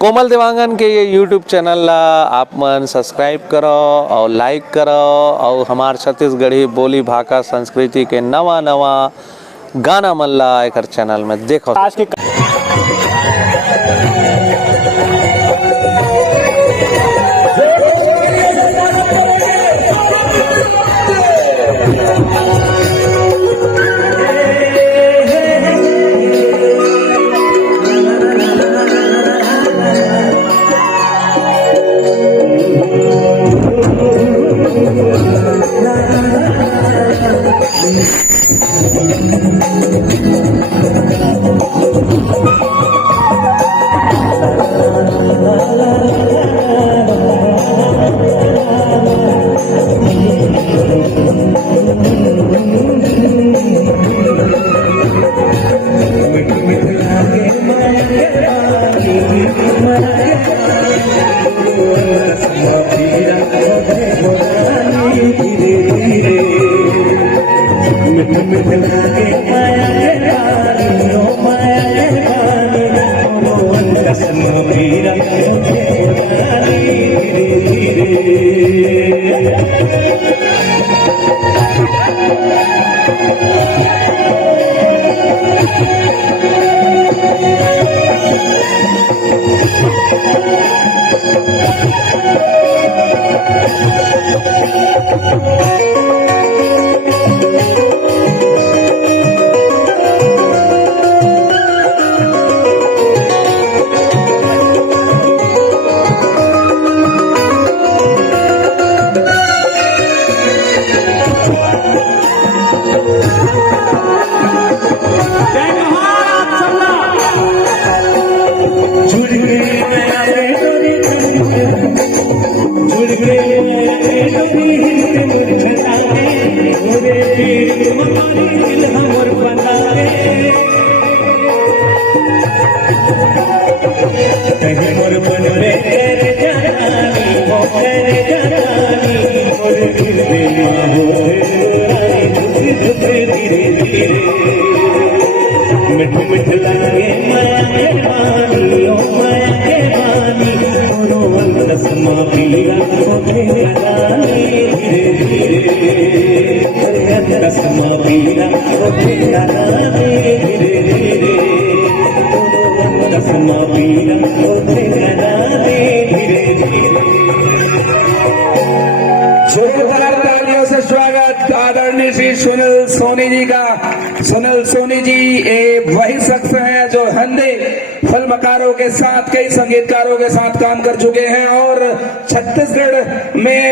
कोमल देवांगन के ये YouTube channel ला आप मन सब्सक्राइब करो और लाइक करो और हमार छत्तीसगढ़ी बोली भाषा संस्कृति के नवा नवा गाना मन ला एक चैनल में देखो। आज के सुनील सोनी जी वही शख्स हैं जो हिंदी फिल्मकारों के साथ कई संगीतकारों के साथ काम कर चुके हैं और छत्तीसगढ़ में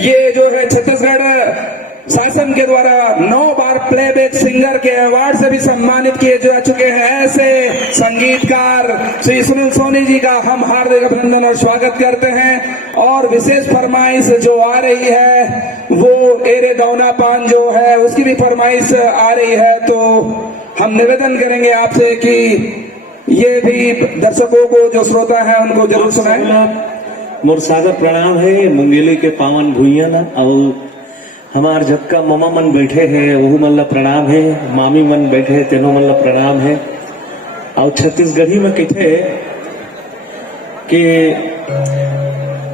ये जो है छत्तीसगढ़ शासन के द्वारा 9 बार प्लेबैक सिंगर के अवार्ड से भी सम्मानित किए जा चुके हैं। ऐसे संगीतकार श्री सुनील सोनी जी का हम हार्दिक अभिनंदन और स्वागत करते हैं। और विशेष फरमाइश जो आ रही है वो एरे दौना पान जो है उसकी भी फरमाइश आ रही है, तो हम निवेदन करेंगे आपसे कि ये भी दर्शकों को जो श्रोता है उनको जरूर सुनाएं। मोर सादर प्रणाम है मुंगेली के पावन भुइया ला और हमार जबका मामा मन बैठे हैं वह मन ला प्रणाम है, मामी मन बैठे हैं तेनो मन ला प्रणाम है। और छत्तीसगढ़ी में कहते कि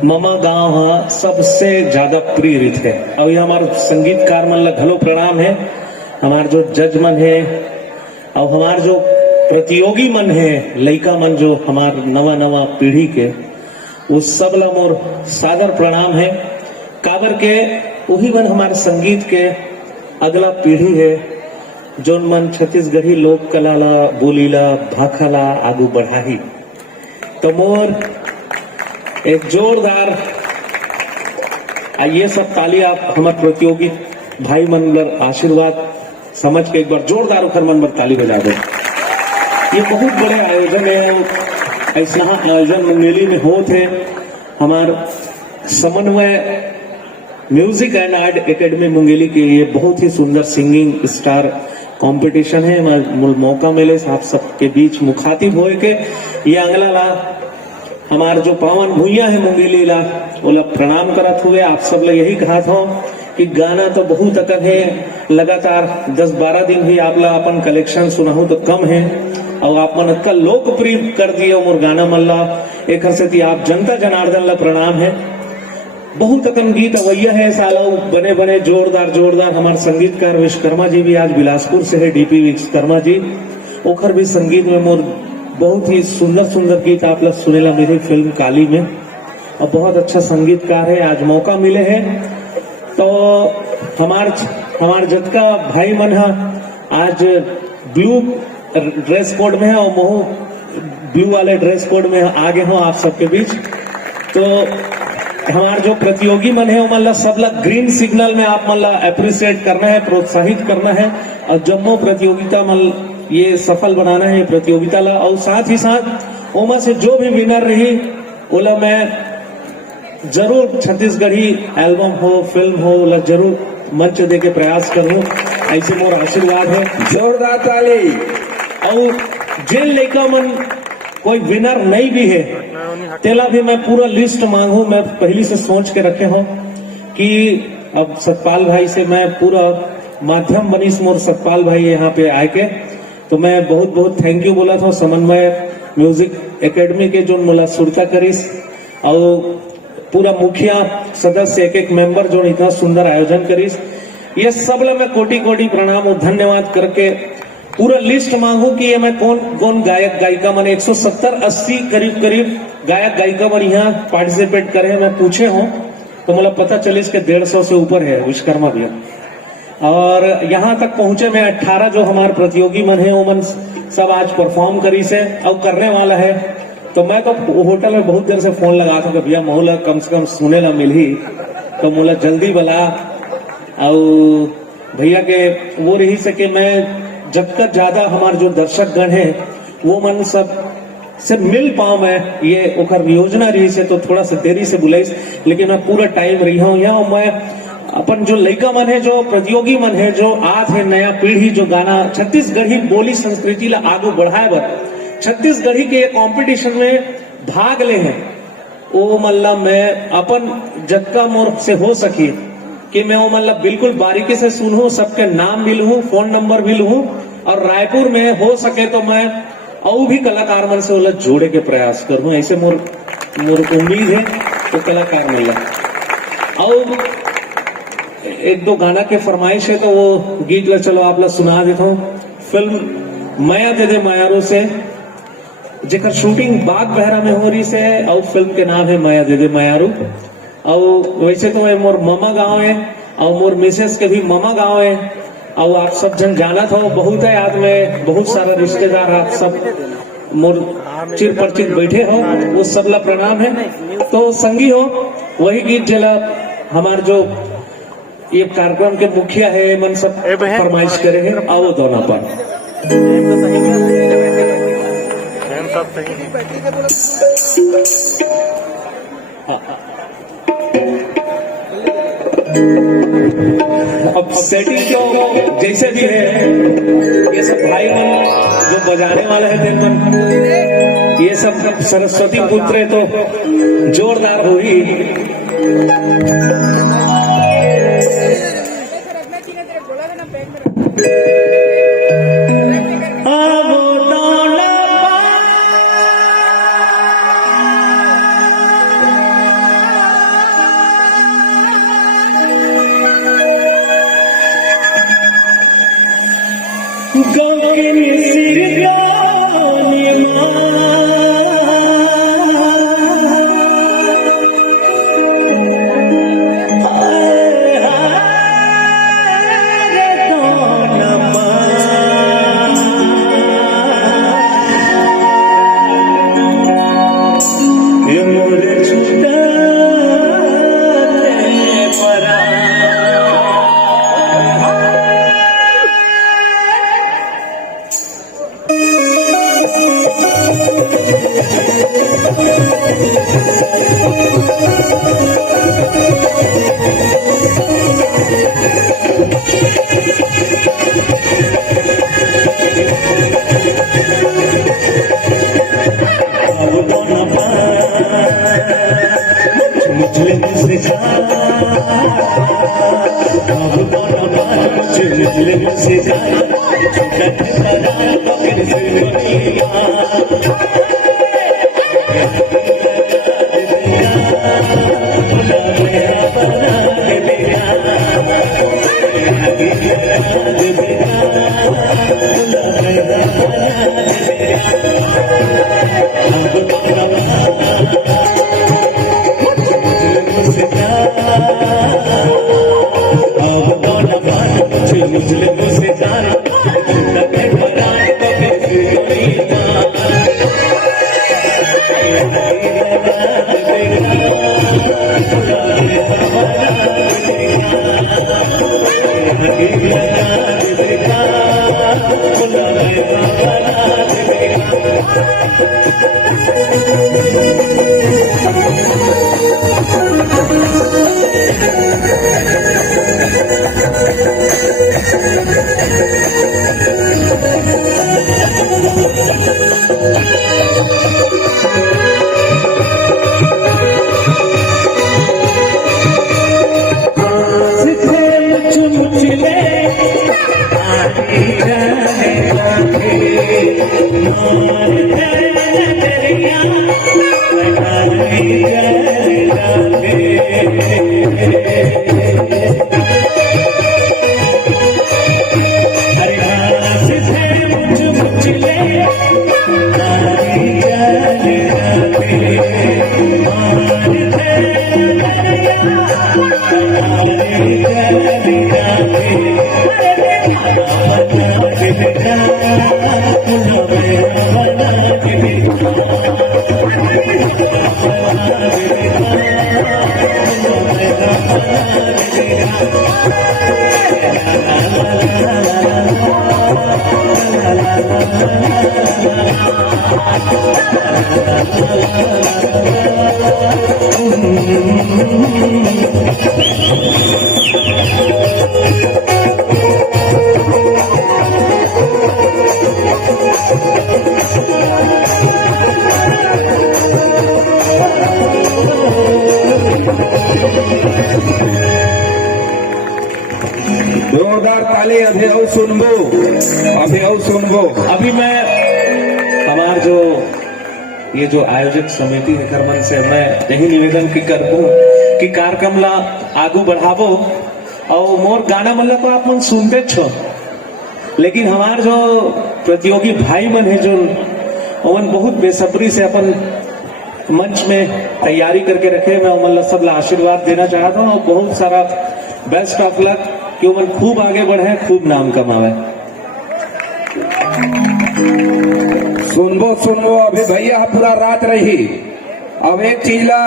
मामा गांव सबसे ज्यादा प्रिय रीत है। और ये हमारे संगीतकार मन ला घलो प्रणाम है, हमारे जो जज मन है और हमारे जो प्रतियोगी मन है लड़का मन जो हमार नवा नवा पीढ़ी के उस सब ला मोर सादर प्रणाम है। काबर के वही मन हमारे संगीत के अगला पीढ़ी है जो मन छत्तीसगढ़ी लोक कला ला बोली ला भाखा ला आगू बढ़ाही। तो मोर एक जोरदार ये सब ताली आप हमारे प्रतियोगी भाई मन ला आशीर्वाद समझ के एक बार जोरदार उखर मन पर ताली बजा दो। ये बहुत बड़े आयोजन है, ऐसा आयोजन मुंगेली में होते हमार समन्वय music and art academy Mungeli के ये बहुत ही सुंदर सिंगिंग स्टार कंपटीशन है। मौका मिले आप सबके बीच मुखातिब होए के ये अगला ला हमार जो पावन भुइया है मुंगेली ला ओला प्रणाम करत हुए आप सब ला यही कहा था कि गाना तो बहुत अकन है, लगातार 10-12 दिन भी आप ला अपन कलेक्शन सुनाहू तो कम है। और आप मन का लोकप्रिय कर दिए मोर गाना मल्ला एक से आप जनता जनार्दन ला प्रणाम है। बहुत अकन गीत अवैया है साला बने बने जोरदार जोरदार। हमारे संगीतकार विश्वकर्मा जी भी आज बिलासपुर से है, डीपी विश्वकर्मा जी, ओखर भी संगीत में मोर बहुत ही सुंदर सुंदर गीत आप लोग सुनेला मेरी फिल्म काली में, और बहुत अच्छा संगीतकार है। आज मौका मिले है तो हमार जतका भाई मन है आज ब्लू ड्रेस कोड में है और मोह ब्लू वाले ड्रेस कोड में आगे हो आप सबके बीच। तो हमारे जो प्रतियोगी मन है वो मतलब सब लोग ग्रीन सिग्नल में आप मतलब अप्रिशिएट करना है, प्रोत्साहित करना है, और जम्मो प्रतियोगिता मतलब ये सफल बनाना है प्रतियोगिता ला। और साथ ही साथ ओमा से जो भी विनर रही ओला मैं जरूर छत्तीसगढ़ी एल्बम हो फिल्म हो ओला जरूर मंच दे के प्रयास करूं, ऐसे मोर आशीर्वाद है। जोरदार ताली। और जिन लड़का मन कोई विनर नहीं भी है तेला भी मैं पूरा लिस्ट मांगू, मैं पहले से सोच के रखे हूं कि अब सतपाल भाई से मैं पूरा माध्यम बनीस मोर सतपाल भाई यहाँ पे आए के, तो मैं बहुत बहुत थैंक यू बोला था समन्वय म्यूजिक एकेडमी के जो मुला सुरता करीस और पूरा मुखिया सदस्य एक एक मेंबर जो इतना सुंदर आयोजन करीस, ये सब ला मैं कोटि कोटि प्रणाम और धन्यवाद करके पूरा लिस्ट मांगू कि ये मैं कौन कौन गायक गायिका मन 170-80 करीब करीब गायक गायिका मन यहाँ पार्टिसिपेट करे मैं पूछे हूँ, तो मुझे पता चले इसके 150 से ऊपर है विश्वकर्मा भैया। और यहाँ तक पहुंचे मैं 18 जो हमारे प्रतियोगी मन है वो मन सब आज परफॉर्म करी से और करने वाला है। तो मैं तो होटल में बहुत देर से फोन लगा था कि भैया मोहला कम से कम सुने ला मिल ही, तो मोला जल्दी बला और भैया के वो रही से कि मैं जब तक ज्यादा हमारे जो दर्शक गण है वो मन सब से मिल पाऊं मैं, ये ओकर योजना रही से तो थोड़ा सा देरी से बुलाइस, लेकिन मैं पूरा टाइम रही हूँ यहाँ। मैं अपन जो लड़का मन है जो प्रतियोगी मन है जो आज है नया पीढ़ी जो गाना छत्तीसगढ़ी बोली संस्कृति ला आगे बढ़ाए बर छत्तीसगढ़ी के कंपटीशन में भाग ले हैं, वो मतलब मैं अपन जतका मोर से हो सकी कि मैं वो मतलब बिल्कुल बारीकी से सुनूं, सबके नाम भी लूं, फोन नंबर भी लूं, और रायपुर में हो सके तो मैं और भी कलाकार मन से वो जोड़े के प्रयास करूं, ऐसे मोर उम्मीद है तो कलाकार मिला। और एक दो गाना के फरमाइश है तो वो गीत ला चलो आप ला सुना देता हूँ। फिल्म माया दे दे मायारो से जेकर शूटिंग बाग बहरा में हो रही से, और फिल्म के नाम है माया दे दे मायारू। और वैसे तो मोर मामा गांव है और मोर मिसेस के भी मामा गांव है, और आप सब जन जाना था बहुत है याद में बहुत सारा रिश्तेदार आप सब मोर चिर परिचित बैठे हो, वो सब ला प्रणाम है। तो संगी हो वही गीत जला हमारे जो ये कार्यक्रम के मुखिया है मन सब फरमाइश करे हैं, आओ दोनों पर अब सेटिंग तो जैसे भी है, ये सब भाई मन जो बजाने वाले हैं दिन मन ये सब सरस्वती पुत्र है तो जोरदार हो ही। से जोरदार ताली अभी और सुनबो। अभी मैं हमार जो ये जो आयोजक समिति है करमन से मैं यही निवेदन की करबू कि कार्यक्रम ला आगू बढ़ावो और मोर गाना मन को आप मन सुनते छो, लेकिन हमार जो प्रतियोगी भाई मन है जो उन बहुत बेसब्री से अपन मंच में तैयारी करके रखे, मैं उन सब ला आशीर्वाद देना चाहता हूँ और बहुत सारा बेस्ट ऑफ लक कि वो खूब आगे बढ़े, खूब नाम कमावे। सुनबो अभी भैया पूरा रात रही। अब एक चीज ला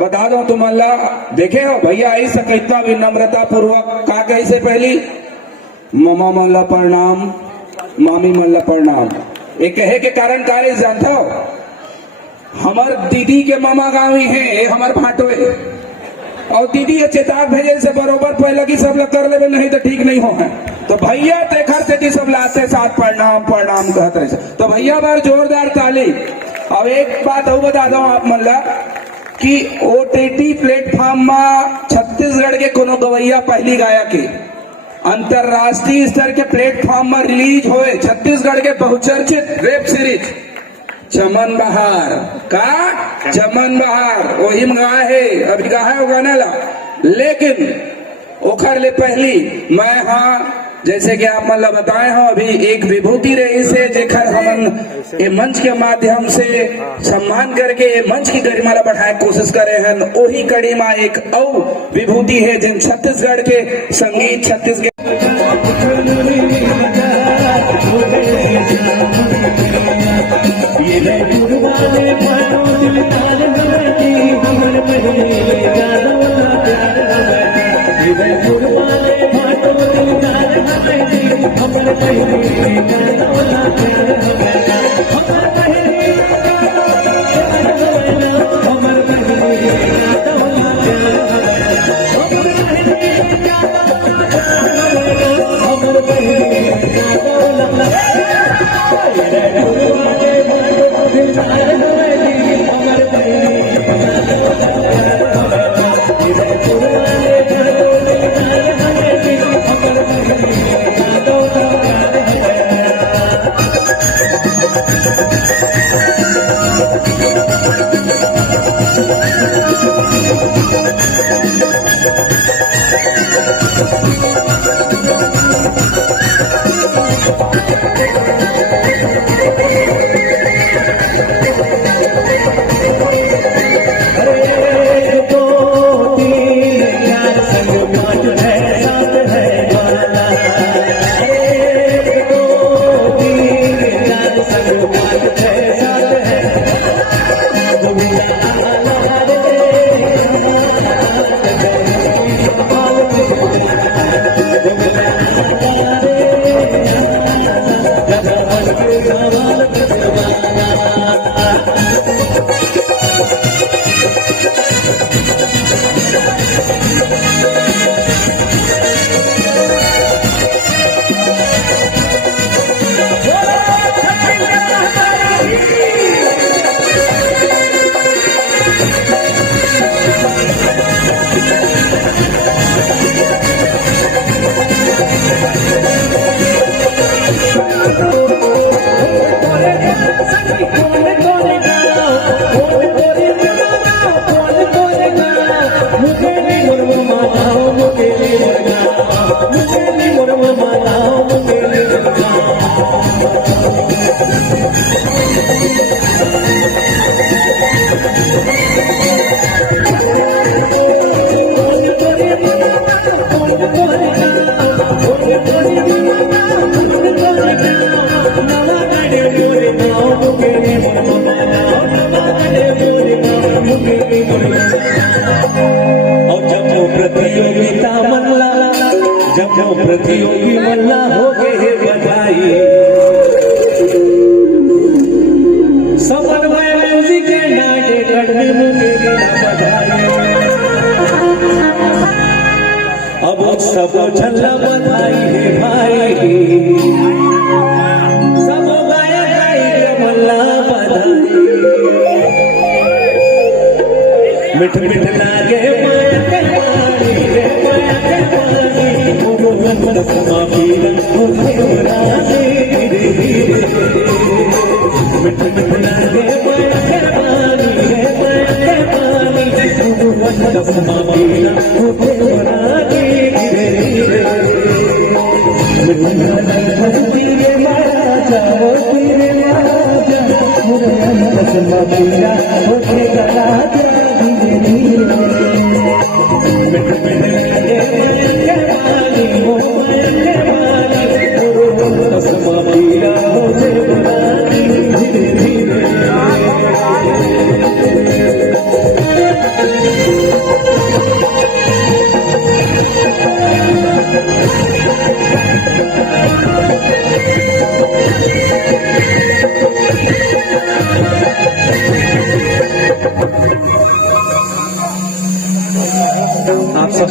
बता दो तुम अल्लाह देखे हो भैया आई सकता विनम्रता पूर्वक का कैसे पहली ममा मल्ला प्रणाम, मामी मल्ला प्रणाम। ये कहे के कारण कार्य जानता हो, हमार दीदी के मामा गाँव ही है हमार भाटो है, और दीदी ये चेताक भेजे से बरोबर पहले की सब लोग कर ले, नहीं तो ठीक नहीं हो है। तो भैया तेखर से सब लाते साथ प्रणाम प्रणाम कहते रहे। तो भैया बार जोरदार ताली। अब एक बात और बता दो आप मल्ला कि ओटीटी प्लेटफॉर्म में छत्तीसगढ़ के कोनो गवैया पहली गाया के अंतरराष्ट्रीय स्तर के प्लेटफॉर्म में रिलीज हुए छत्तीसगढ़ के बहुचर्चित वेब सीरीज चमन बहार का चमन बहार वही मंगा है, अभी कहा है वो गाना ला, लेकिन ओखर ले पहली मैं हाँ जैसे कि आप मतलब बताए हो अभी एक विभूति रही से जेखर हमन ये मंच के माध्यम से सम्मान करके ये मंच की गरिमा ला बढ़ाए कोशिश करे हैं। वही कड़ी में एक और विभूति है जिन छत्तीसगढ़ के संगीत छत्तीसगढ़ और जब वो प्रतियोगिता मल्ला, जब वो प्रतियोगी मल्ला हो गए बधाई, समन्वय म्यूजिक नाट अकेडमी मुझे बधाई। अब सब झल्ला बधाई है भाई, सब गाया गाई मल्ला बधाई। मिठ मिठ लागे माया के पानी रे, माया के पानी मोहन माफी मुझे रानी धीरे धीरे। मिठ मिठ लागे माया के पानी रे, माया के पानी मोहन माफी मुझे रानी धीरे धीरे। मिठ मिठ लागे तेरे माया जाओ तेरे माया जा, मुझे माफी मुझे गला आप सब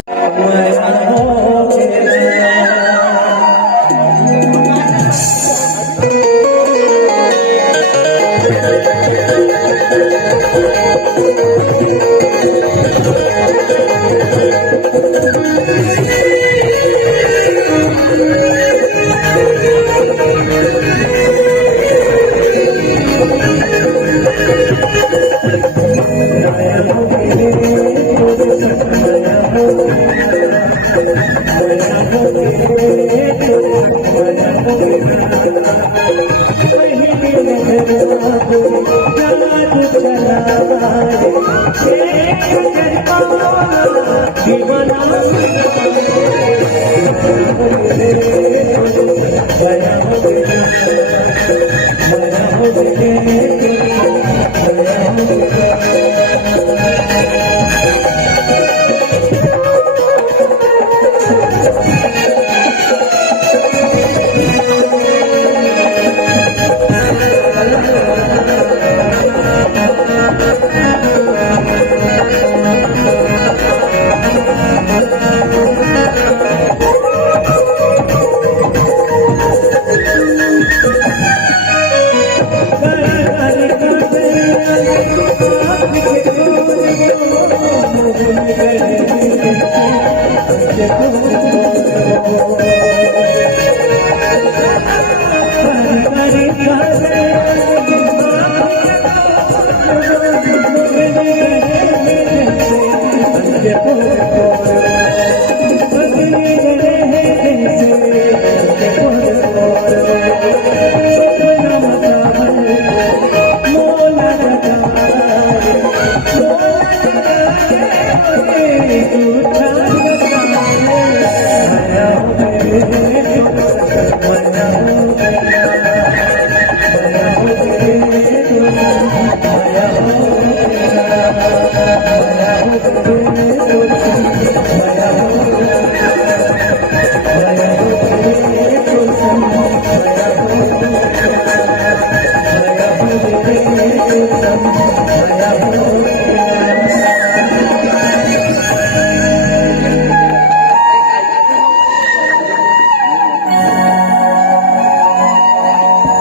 देखो